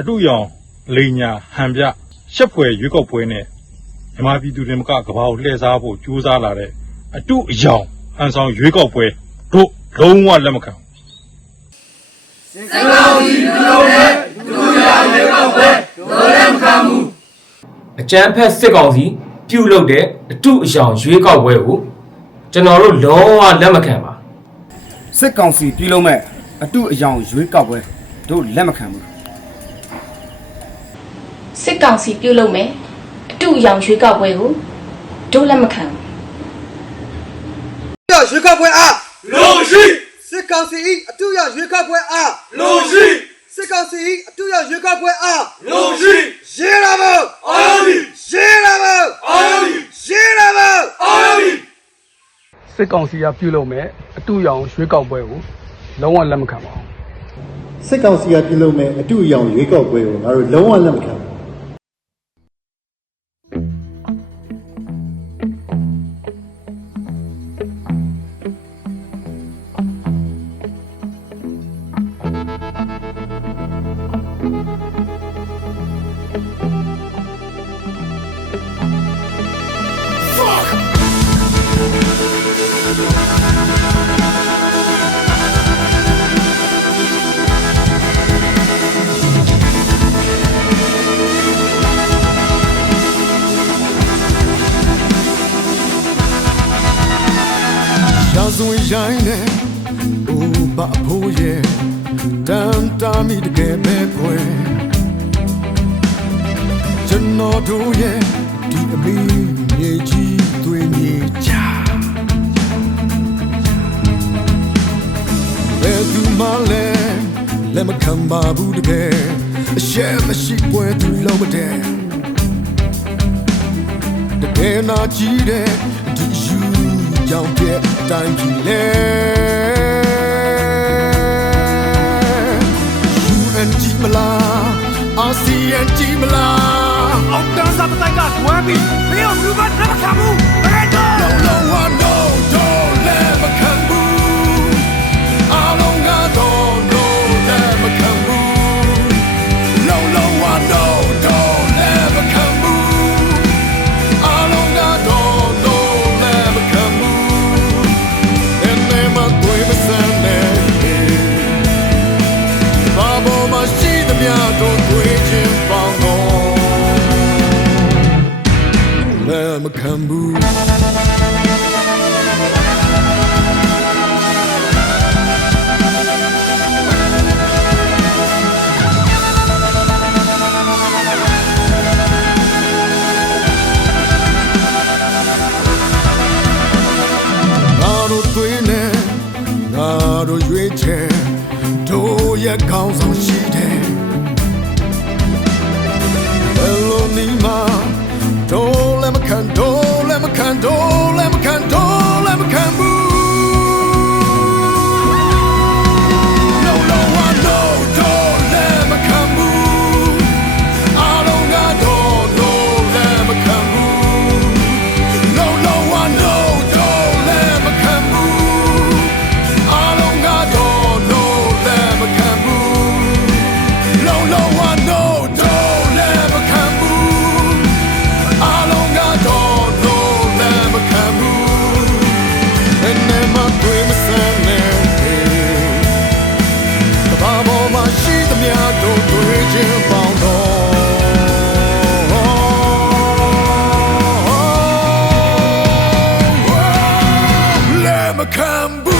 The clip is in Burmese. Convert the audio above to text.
အတုရောင်လိန်ညာဟန်ပြရှက်ဖွယ်ရွေးကောက်ပွဲနဲ့မြမပြည်သူတွေကကဘာကိုလှည့်စားဖို့ကြိုးစားလာတဲ့အတုအယောင်ဟန်ဆောင်ရွေးကောက်ပွဲတို့လုံးဝလက်မခံစစ်ကောင်စီပြုလုပ်တဲ့ဒုရရွေးကောက်ပွဲတို့လက်မခံဘူးအကြမ်းဖက်စစ်ကောင်စီပြုလုပ်တဲ့အတုအယောင်ရွေးကောက်ပွဲကိုကျွန်တော်တို့လုံးဝလက်မခံပါစစ်ကောင်စီပြုလုပ်မဲ့အတုအယောင်ရွေးကောက်ပွဲတို့လက်မခံဘူးစစ်ကောင်စီပြုတ်လုပ်မယ်အတူအယောင်ရွေးကောက်ပွဲကိုတို့လက်မခံဘူးရွေးကောက်ပွဲအားလုံရှိစစ်ကောင်စီအတူရရွေးကောက်ပွဲအားလုံရှိစစ်ကောင်စီအတူရရွေးကောက်ပွဲအားလုံရှိရေရာမောအာရီရေရာမောအာရီရေရာမောအာရီစစ်ကောင်စီကပြုတ်လုပ်မယ်အတူရောင်ရွေးကောက်ပွဲကိုလုံးဝလက်မခံပါဘူးစစ်ကောင်စီကပြုတ်လုပ်မယ်အတူရောင်ရွေးကောက်ပွဲကိုငါတို့လုံးဝလက်မခံ Yazły yayne u bapuye တန်တာမိတကယ်ပဲကွယ်ကျွန်တော်တို့ရဲ့ဒီအမေမြေကြီးသွေးမြေချဘယ်သူမှလည်းလက်မခံပါဘူးတကယ်အရှက်မရှိကွယ်သူလုံးမတဲ့တကယ်နာကြည့်တဲ့ဒီယူကြောင့်ပြတိုင်းကြီးလဲပြီးမင်းတို့လူကလက်မခံဘူးမခံဘူးတို့ရွေးချယ်တို့ရဲ့ကောင်းဆောင်ရှိ can do 解放东。来吧，看不。